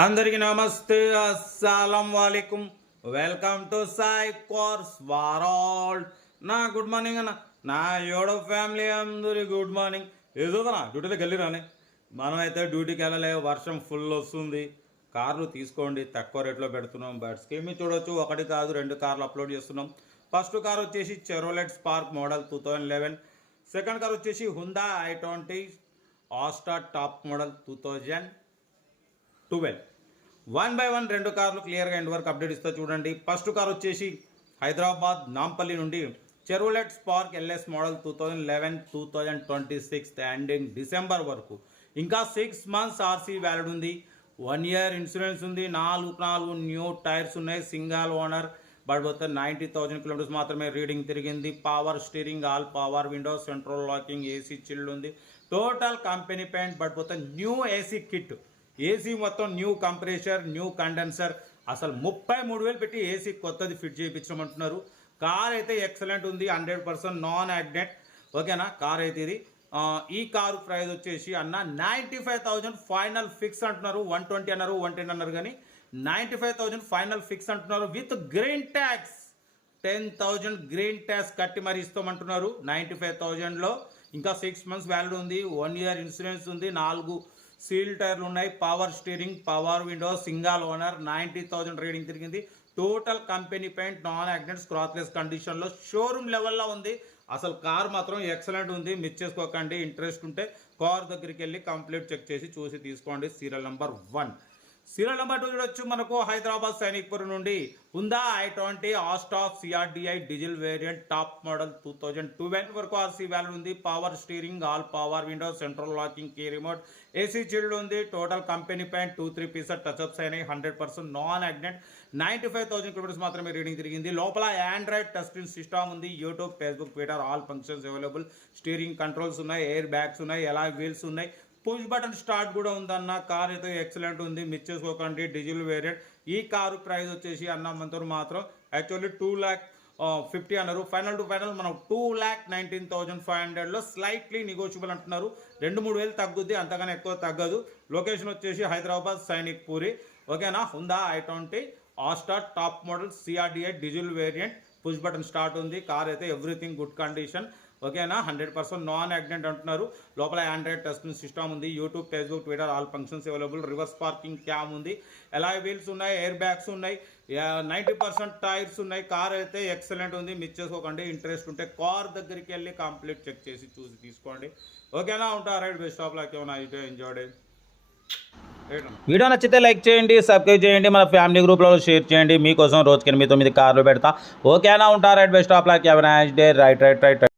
అందరికీ నమస్తే, అస్సలం వాలేకుమ్. Welcome to Sai course world. నా గుడ్ మార్నింగ్ అన్న, నా యోడో ఫ్యామిలీ అందరి గుడ్ మార్నింగ్. ఏదోదనా డ్యూటీలోకి వెళ్ళిరానే. మనమైతే డ్యూటీకి వెళ్ళలే, వర్షం ఫుల్ వస్తుంది. కార్లు తీసుకోండి, తక్కువ రేట్లో పెడుతున్నాం. బట్ స్కీమ్ చూడొచ్చు, ఒకటి కాదు 2 కార్లు అప్లోడ్ చేస్తున్నాం. ఫస్ట్ కార్ వచ్చేసి చెరోలెట్ స్పార్క్ మోడల్ 2011. సెకండ్ కార్ వచ్చేసి హుందా i20 Asta top model 2012. 1 by 1 2 కార్లు క్లియర్గా ఎండ్ వరకు అప్డేట్ ఇస్తా చూడండి. ఫస్ట్ కార్ వచ్చేసి హైదరాబాద్ నాంపల్లి నుండి Chevrolet Spark LS model 2011 2026 ending December వరకు. ఇంకా 6 months ఆర్సీ వ్యాలిడ్ ఉంది. 1 year ఇన్సూరెన్స్ ఉంది. 4 న్యూ టైర్స్ ఉన్నాయి. Single owner. బట్ పోతే 90,000 kilometers మాత్రమే రీడింగ్ తిరిగింది. Power steering, all power windows, central locking, AC chilled ఉంది. Total company paint. బట్ పోతే న్యూ ఏసీ కిట్. ఏసీ మొత్తం న్యూ కంప్రెషర్, న్యూ కండెన్సర్. అసలు 33,000 పెట్టి ఏసీ కొత్తది ఫిట్ చేయించమంటున్నారు. కార్ అయితే ఎక్సలెంట్ ఉంది, 100% నాన్ యాక్సిడెంట్. ఓకేనా కార్ అయితే ఇది. ఈ కారు ప్రైస్ వచ్చేసి అన్న 95,000 ఫైనల్ ఫిక్స్ అంటున్నారు. 120 అన్నారు, 110 అన్నారు, కానీ 95,000 ఫైనల్ ఫిక్స్ అంటున్నారు. With green tax 10,000 green tax కట్టి మరి ఇస్తామంటున్నారు. 95,000లో ఇంకా 6 months వ్యాలిడ్ ఉంది. 1 year ఇన్సూరెన్స్ ఉంది. 4 సీల్ టైర్లు ఉన్నాయి. Power steering, power window, single owner. 90,000 reading తిరిగింది. Total company paint, non accident, scratchless కండిషన్లో షోరూమ్ లెవెల్లో ఉంది. అసలు కార్ మాత్రం ఎక్సలెంట్ ఉంది. మిస్ చేసుకోకండి. ఇంట్రెస్ట్ ఉంటే కార్ దగ్గరికి వెళ్ళి కంప్లీట్ చెక్ చేసి చూసి తీసుకోండి. Serial number 1. సీరియల్ నెంబర్ 2 చూడొచ్చు. మనకు హైదరాబాద్ సైనిక్పురం నుండి Hyundai i20 Asta CRDi diesel variant top model 2012 వరకు ఆర్సీ వ్యాలిడ్ ఉంది. Power steering, all power windows, central locking, key remote, AC chilled ఉంది. Total company paint 2-3 pieces touch ups అయినాయి. 100% నాన్ యాక్సిడెంట్. 95,000 kilometers మాత్రమే reading తిరిగింది. లోపల ఆండ్రాయిడ్ టచ్ స్క్రీన్ సిస్టమ్ ఉంది. YouTube, Facebook, Twitter all functions available. Steering controls ఉన్నాయి. Air bags ఉన్నాయి. Alloy wheels ఉన్నాయి. Push button start కూడా ఉందన్న. కార్ అయితే ఎక్సలెంట్ ఉంది. మిస్ చేసుకోకండి. Diesel variant. ఈ కారు ప్రైస్ వచ్చేసి అన్న మనతో మాత్రం యాక్చువల్లీ 2,50,000 అన్నారు. ఫైనల్ టు ఫైనల్ మనం 2,19,500లో స్లైట్లీ నెగోషియబుల్ అంటున్నారు. 2-3 తగ్గుద్ది, అంతగానే ఎక్కువ తగ్గదు. లొకేషన్ వచ్చేసి హైదరాబాద్ సైనిక్ పూరి. ఓకేనా. Hyundai i20 Asta top model CRDi diesel variant. Push button start ఉంది. కార్ అయితే ఎవ్రీథింగ్ గుడ్ కండిషన్. ఓకేనా. 100% నాన్ యాక్సిడెంట్ అంటున్నారు. లోపల ఆండ్రాయిడ్ టచ్ స్క్రీన్ సిస్టమ్ ఉంది. YouTube, Facebook, Twitter all functions available. Reverse parking cam ఉంది. Alloy wheels ఉన్నాయి. Air bags ఉన్నాయి. 90% tyres ఉన్నాయి. కార్ అయితే ఎక్సలెంట్ ఉంది. మిస్ చేసుకోకండి. ఇంట్రెస్ట్ ఉంటే కార్ దగ్గరికి వెళ్ళి కంప్లీట్ చెక్ చేసి చూసి తీసుకోండి. ఓకేనా. ఉంటా రైట్. Best of luck. ఏమైనా అయితే ఎంజాయ్. వీడియో నచ్చితే లైక్ చేయండి, సబ్స్క్రైబ్ చేయండి, మన ఫ్యామిలీ గ్రూప్లో షేర్ చేయండి. మీకోసం రోజుకి 8-9 కార్లు పెడతా. ఓకేనా. ఉంటా right. Best of luck. Have a nice day. Right.